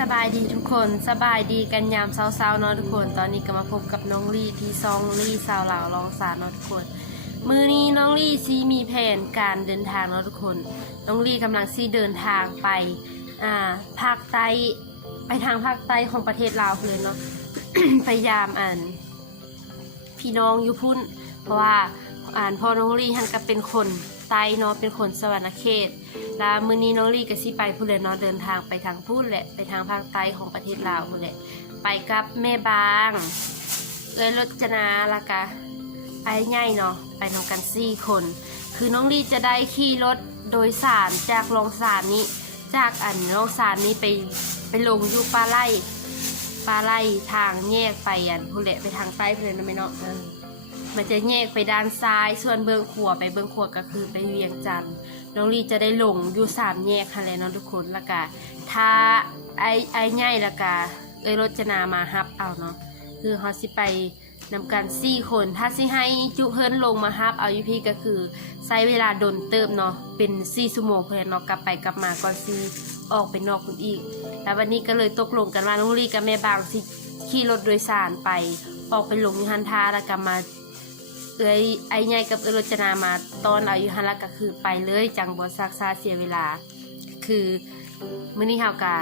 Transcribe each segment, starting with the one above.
สบายดีทุกคนสบายดีกันยามเช้าๆเนาะทุกคน ตอนนี้ก็มาพบกับน้องลี่ที่ซองลี่สาวเหล่าลองสารเนาะทุกคน มือนี้น้องลี่ซีมีแผนการเดินทางเนาะทุกคน น้องลี่กำลังซีเดินทางไปอ่าภาคใต้ไปทางภาคใต้ของประเทศลาวเลยเนาะพยายามอ่านพี่น้องอยู่พุ่น เพราะว่าอ่านพ่อน้องลี่ท่านก็เป็นคน ไต้เนาะเป็นคนสวรรณเขตแล้วมื้อนี้น้องลีก็สิไปพุ่นแหละเนาะเดินทางไปทางพุ่นแหละไปทางภาคใต้ของประเทศลาวพุ่นแหละ ไปกับแม่บางเอ้ยรจนาละกะไอ้ใหญ่เนาะไปนำกันสี่คน คือน้องลีจะได้ขี่รถโดยสารจากโรงสารนี้ จากอันโรงสารนี้ไปไปลงอยู่ปลาไล่ปลาไล่ทางแยกไปอันพุ่นแหละไปทางใต้พุ่นเลยนะแม่เนาะเออ มันจะแยกไปด้านซ้าย ส่วนเบื้องขวาไปเบื้องขวาก็คือไปเวียงจันทน์น้องลีจะได้หลงอยู่สามแยกค่ะเลยน้องทุกคนละกะถ้าไอ้ไอใหญ่ละกะเอ้ยรจนามาฮับเอาเนาะคือเขาสิไปนำกันสี่คนถ้าสิให้จุเฮิรนลงมาฮับเอายู่พี่ก็คือใช้เวลาดนเติมเนาะเป็นสี่ชั่วโมงเพื่อนเนาะกลับไปกลับมาก่อนซีออกไปนอกคุณอีก แล้ววันนี้ก็เลยตกลงกันว่าน้องลีกับแม่บางสิขี่รถโดยสารไป ออกไปลงยูฮันทาแล้วก็มา เอ้ยไอ้ใหญ่กับเอยรจนามาตอนอายุฮันละก็คือไปเลยจังบอซักซาเสียเวลา คือมื้อนี้เฮากา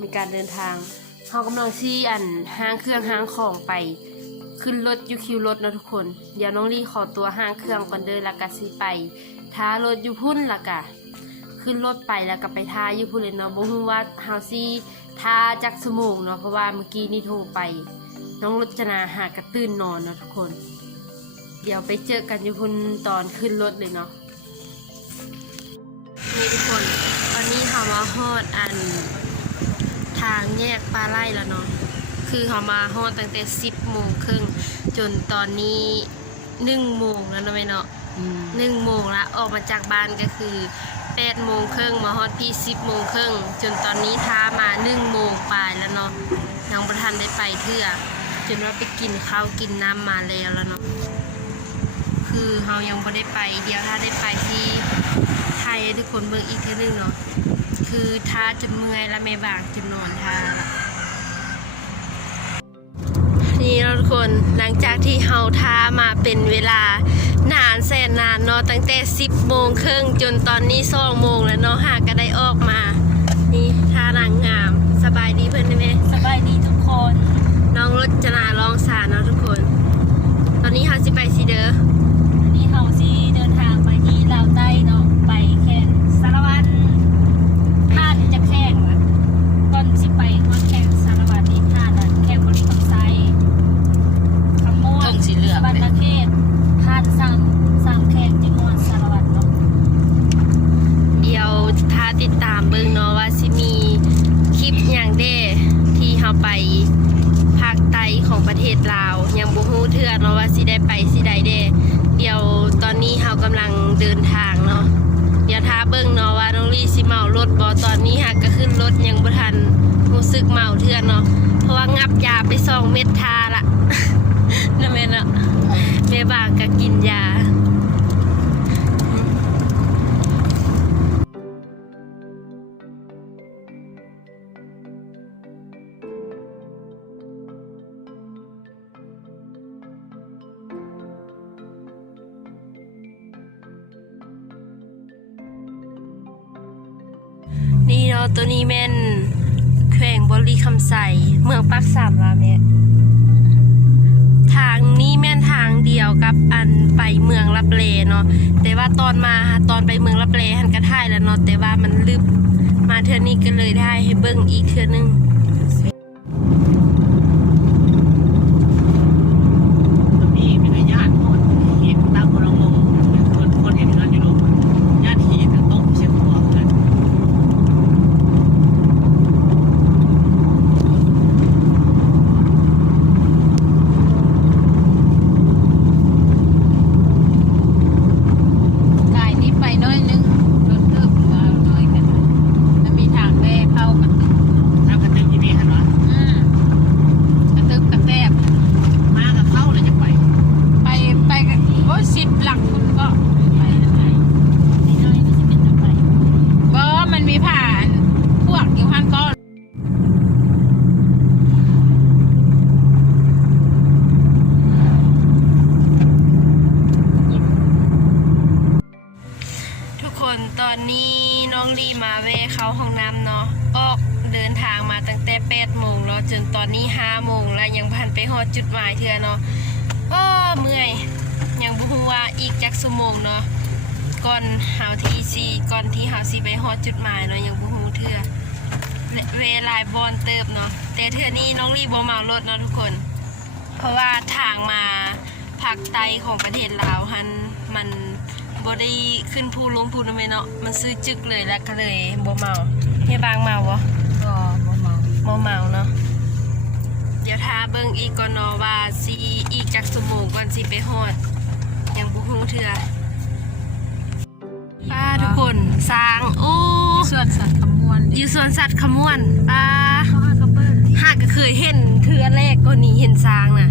มีการเดินทางเฮากำลังซี่อันห้างเครื่องห้างของไป ขึ้นรถยูคิวรถเนาะทุกคน เดี๋ยวน้องลี่ขอตัวห้างเครื่องก่อนเดินล้วก็สิไปท้ารถอยู่พุ่นละกะขึ้นรถไปแล้วก็ไปท่าอยู่พุ่นเลยเนาะบ่ฮู้ว่าเฮาสิท่าจักชั่วโมงเนาะเพราะว่าเมื่อกี้นี่โทรไป น้องรจนาหากระตื่นนอนเนาะทุกคน เดี๋ยวไปเจอกันอยู่คุณตอนขึ้นรถเลยเนาะนี่ทุกคนตอนนี้เขามาฮอดอัน ทางแยกปลาไล่แล้วเนาะคือเขามาฮอดตั้งแต่สิบโมงครึ่งจนตอนนี้หนึ่งโมงแล้วนะแม่เนาะหนึ่งโมงละออกมาจากบ้านก็คือแปดโมงครึ่งมาฮอดพี่สิบโมงครึ่งจนตอนนี้ท้ามาหนึ่งโมงปลายแล้วเนาะยังประทันได้ไปเทื่อจนว่าไปกินข้าวกินน้ำมาแล้วแล้วเนาะ คือเฮายังไม่ได้ไป เดี๋ยวถ้าได้ไปที่ไทยให้ทุกคนเบิ่งอีกเทีนึงเนาะคือท้าจนเมื่อยและแม่บางจนนอนท้าละนี่เราทุกคนหลังจากที่เฮาท้ามาเป็นเวลานานแสนนานเนาะตั้งแต่ 10โมงครึ่งจนตอนนี้2โมงแล้วเนาะหาก็ได้ออกมา นี่ท่านางงาม สบายดีเพื่อนได้ไหมสบายดีทุกคน น้องรจนาลองสารเนาะทุกคน ตอนนี้เฮาสิไปสิเด้อ วันนี้เฮาซีเดินทางไปที่ลาวใต้เนาะไปแข่งสารวัตรท่านจะแข่งอะก่อนสิไปฮอดแข่งสารวัตรนี่ท่านอะแข่งบริคำไซคำม่ว ท ง งสีเหลือง สวรร เล ณ ย เขตท่านสร้างสร้างแข่งจิมวนสารวัตรเนาะ เดี๋ยวถ้า ติดตามเบิ่งเนาะว่าสิมีคลิปอย่างเด้ที่เฮาไปภาคใต้ของประเทศลาว ยังบ่ฮู้เทื่อเนาะว่าสิได้ไปสิได้เด้เดี๋ยวตอนนี้เฮากำลังเดินทางเนาะเดี๋ยวถ้าเบิ่งเนาะว่าน้องลี่สิเมารถบ่ตอนนี้หากก็ขึ้นรถยังบ่ทันรู้สึกเมาเทื่อเนาะเพราะว่างับยาไปสองเม็ดทาละนั่นแม่นเนาะแม่บางก็กินยา นี่เนาะตัวนี้แม่นแขวงบริคำใสเมืองปักสามลาเมตทางนี้แม่นทางเดียวกับอันไปเมืองลับเลเนาะแต่ว่าตอนมาตอนไปเมืองลับเลหันกระท่ายแล้วเนาะแต่ว่ามันลึบมาเทื่อนี้ก็เลยได้ให้เบิ้งอีกเทื่อนึง โมงแล้วจนตอนนี้5โมงแล้วยังพันไปฮอดจุดหมายเทือเนาะโอ้เมื่อยยังบ่ฮู้ว่าอีกจักชั่วโมงเนาะก่อนเฮาที่สิก่อนที่เฮาสิไปฮอดจุดหมายเนาะยังบ่ฮู้เทือเวลาบอนเติบเนาะแต่เทือนี้น้องลีบ่เมารถเนาะทุกคน เพราะว่าทางมาภาคใต้ของประเทศลาวหันมันบ่ได้ขึ้นภูลงภูนำเนาะมันซื้อจึกเลยแล้วก็เลยบ่เมาเฮียบางเมาบ่ก็บ่เมาบ่เมาเนาะเดี๋ยวถ้าเบิ่งอีกก่อนเนาะว่าสิอีกจักชั่วโมงก่อนสิไปฮอด ยังบ่ฮู้เทื่อป้าทุกคนสร้าง โอ้ส่วนสัตว์ขมวนอยู่สวนสัตว์ขมวนป้าเขาหากระเบิ้ลหากก็เคยเห็นเทื่อแรกก็นี้เห็นสร้างน่ะ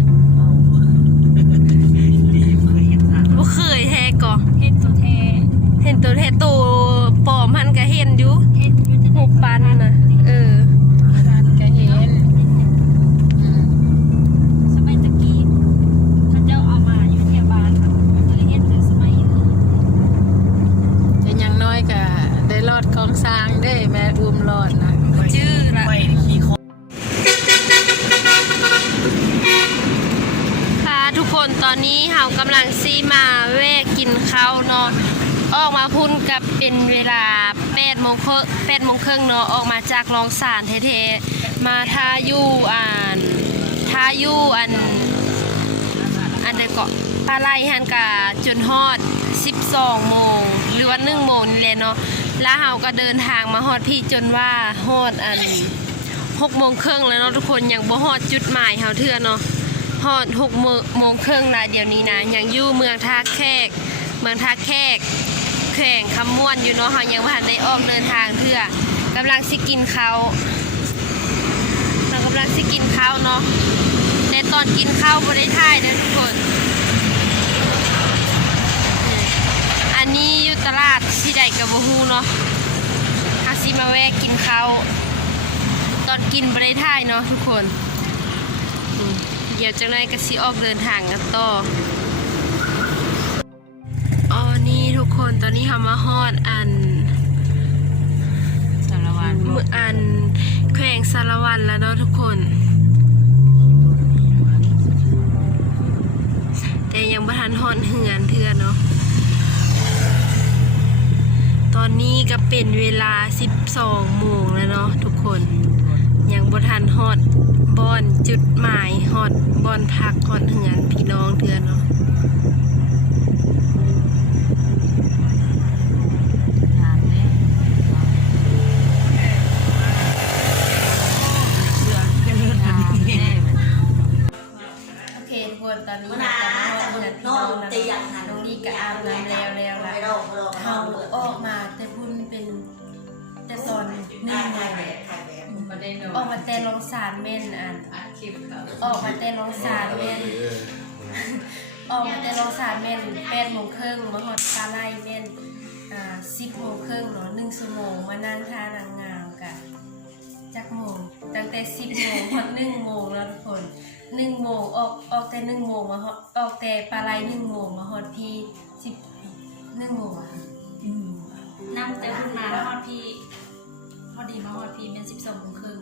ดีเคยเห็นทางบ่เคยแฮก็เฮ็ดตัวแท้เห็นตัวแทตัวปลอมมันก็เห็นอยู่เฮ็ดอยู่จะหกปันนะ มาแวะกินข้าวเนาะออกมาพุ่นกับเป็นเวลา8โมงครึ่งโมงครึ่งเนาะออกมาจากรองสารเทๆมาทาอยู่อ่านทาอยู่อันอันใดเกาะปลาไหลหันกะจนฮอด 12โมงหรือว่า1โมงนี่แหละเนาะแล้วเฮาก็เดินทางมาฮอดพี่จนว่าฮอดอัน6โมงครึ่งแล้วเนาะทุกคนยังบ่ฮอดจุดหมายเฮาเทื่อเนาะ ฮอด6โมงโมงครึ่งนะเดี๋ยวนี้นะยังอยู่เมืองท่าแขกเมืองท่าแขกแข่งคำม่วนอยู่เนาะเฮายังบ่ทันได้ออกเดินทางเทื่อกำลังสิกินข้าวเรากำลังสิกินข้าวเนาะแต่ตอนกินข้าวบ่ได้ถ่ายนะทุกคน อันนี้อยู่ตลาดที่ใดกับบ่ฮู้เนาะฮาซิมาแวะกินข้าวตอนกินบ่ได้ถ่ายเนาะทุกคน เดี๋ยวจังไดก็สิออกเดินทางกันต่ออ๋อนี่ทุกคนตอนนี้เฮามาฮอดอันสารวัตรเมืองอันแขวงสารวันแล้วเนาะทุกคน แต่ยังบ่ทันฮอนเหือนเทื่อเนาะตอนนี้ก็เป็นเวลา 12โมงแล้วเนาะทุกคน ยังบ่ทันฮอดบอนจุดหมายฮอดบอนพักฮอดเหือนพี่น้องเทื่อเนาะารเม่นอันอัดคลิปเขาออกมาแต่ลงสารเม่นออกมาแต่ลงสารเม่นแปดโมงครึ่งมาหอดตาไล่เม่นอ่าสิบโมงครึ่งเนาะหนึ่งชั่วโมงมานั่งทานางงามกันจักโมงตั้งแต่สิบโมงหอดหนึ่งโมงแล้วทุกคนหนึ่งโมงออกออกแต่หนึ่งโมงมาฮอดออกแต่ปลาไหลหนึ่งโมงมาฮอดพี่สิบหนึ่งโมงอะนั่งแต่พุ่นมาแล้วฮอดพี่พอดีมาฮอดพี่เป็น12โมงครึ่ง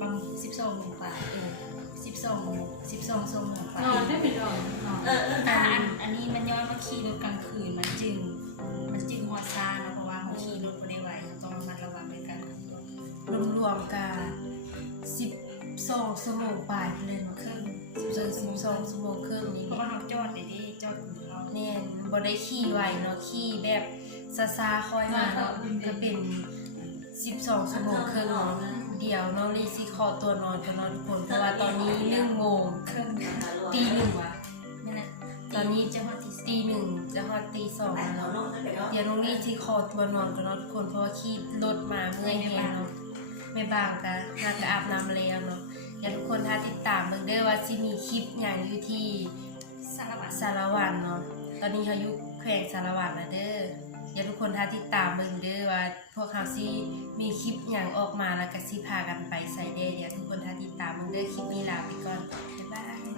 บาง12โมงกว่าเออ12โมง12ชั่วโมงกว่านอนได้ไปนอนเอออันอันนี้มันย้อนมาขี่รถกลางคืนมันจึง มันจึงฮอดซ่าเนาะเพราะว่าเขาขี่รถบ่ได้ไหวต้องระมัดระวังในการขับรถรวมๆกันสิบสองชั่วโมงปลายเลยเนาะครึ่งสิบสองสิบสองชั่วโมงครึ่งนี้เพราะว่าเราจอดเดี๋ยวนี้จอดอยู่เราแน่นบ่ได้ขี่ไวเนาะขี่แบบซาซาๆค่อยมาเนาะก็เป็น สิบสองชั่วโมงครึ่งเนาะเดี๋ยวน้องลีสิขอตัวนอนกันเนาะทุกคนเพราะว่าตอนนี้หนึ่งโมงครึ่งตีหนึ่งนั่นแหละตอนนี้จะฮอดที่ตีหนึ่งจะฮอดตีสองแล้วเนาะเดี๋ยวน้องลีสิขอตัวนอนกันเนาะทุกคนเพราะว่าขี่รถมาเมื่อยแฮงเนาะไม่บางกันหากอาบน้ำแล้วเนาะอย่าทุกคนถ้าติดตามเบิ่งเด้อว่าสิมีคลิปอย่างอยู่ที่สารวัตรสารวันเนาะตอนนี้เขาอยู่แขวงสารวันนะเด้อ อย่าทุกคนถ้าติดตามเบิ่งเด้อว่า พวกเขาสิมีคลิปอย่างออกมาแล้วก็สิพากันไปใส่เด้อเดี๋ยวทุกคนถ้าติดตามเบิ่งเด้อคลิปนี้ลาไปก่อนบ๊ายบาย